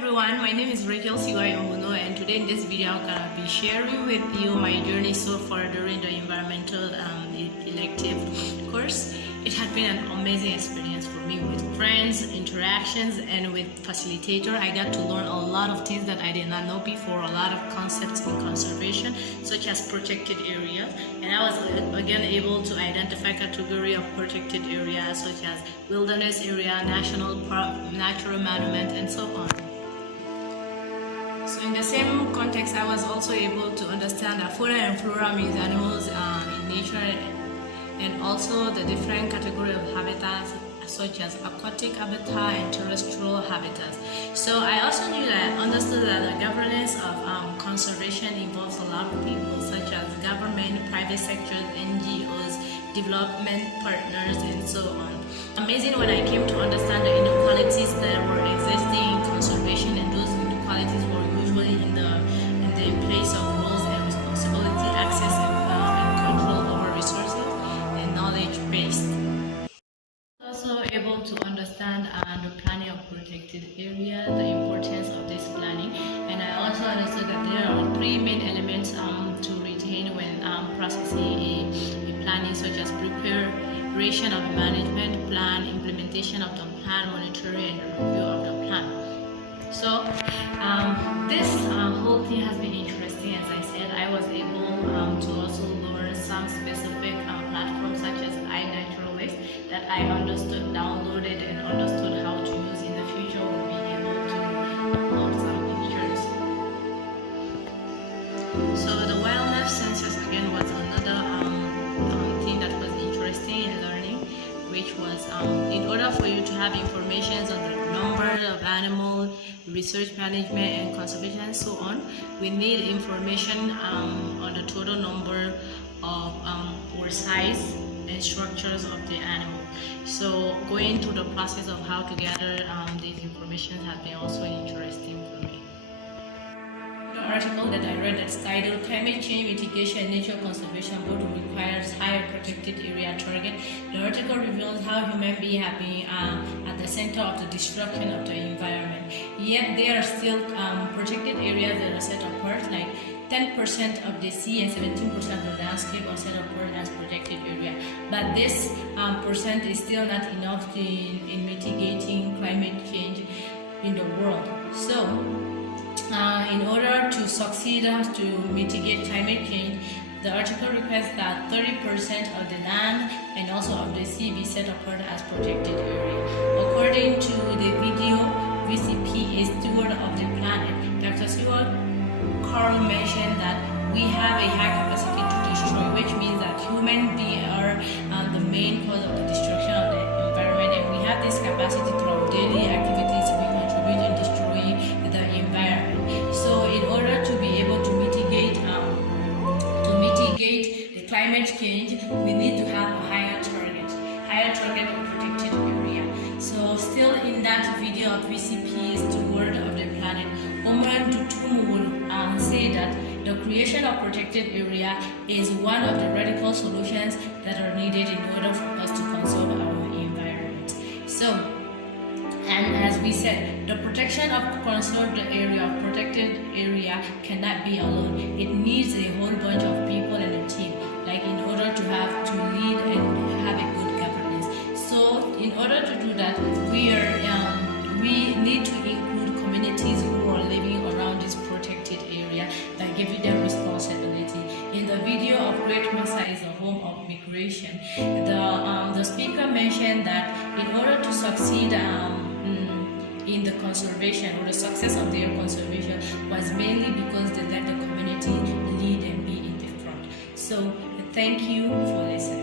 everyone, my name is Rachel Siwayomuno, and today in this video I'm gonna be sharing with you my journey so far during the environmental elective course. It had been an amazing experience for me with friends, interactions, and with facilitator. I got to learn a lot of things that I did not know before, a lot of concepts in conservation, such as protected areas, and I was again able to identify category of protected areas such as wilderness area, national park, natural monument, and so on. So in the same context, I was also able to understand that fauna and flora means animals in nature, and also the different category of habitats such as aquatic habitat and terrestrial habitats. So I also understood that the governance of conservation involves a lot of people such as government, private sectors, NGOs, development partners, and so on. Amazing when I came to understand the inequalities that were existing in conservation, and those inequalities were usually in the place of roles and responsibility, access and control over resources, and knowledge based. Also able to understand the planning of protected area, the importance of this planning, and I also understood that there are three main elements to retain when processing a planning, such as preparation of the management plan, implementation of the plan, monitoring and review of the plan. So this whole thing has been interesting. As I said, I was able to also learn some specific platforms such as iNaturalist that I understood, downloaded, and understood how to use in the future. Would be able to upload some pictures. So the wildlife census again was another thing that was interesting in learning, which was in order for you to have information on the number of animals, research management and conservation and so on, we need information on the total number of or size and structures of the animal. So going through the process of how to gather these information has been also interesting for me. The article that I read that's titled "Climate Change Mitigation and Nature Conservation Both Requires Higher Protected Area Target." The article reveals how human beings have been at the center of the destruction of the environment. Yet there are still protected areas that are set apart, like 10% of the sea and 17% of the landscape are set apart as protected area. But this percent is still not enough in mitigating climate change in the world. So in order to succeed to mitigate climate change, the article requests that 30% of the land and also of the sea be set apart as protected area. According to the video, VCP is steward of the planet. Dr. Seward Carl mentioned that we have a high capacity to destroy, which means that human beings are the main cause of the destruction of the environment, and we have this capacity through our daily activities. We contribute in destroying the environment. So in order to be able to mitigate the climate change, we need to have a higher target of protected area. So still in that video of VCP is steward of the planet, Omran Tutumu would say that the creation of protected area is one of the radical solutions that are needed in order for us to conserve our environment. So, and as we said, the protection of conserved area, protected area cannot be alone. It needs a whole bunch of people and a team, like in order to lead and have a good governance. So in order to do that, we need to include communities who are living around this protected area by giving them responsibility. In the video of Great Massa is a home of migration, the speaker mentioned that in order to succeed in the conservation, or the success of their conservation, was mainly because they let the community lead and be in the front. So thank you for listening.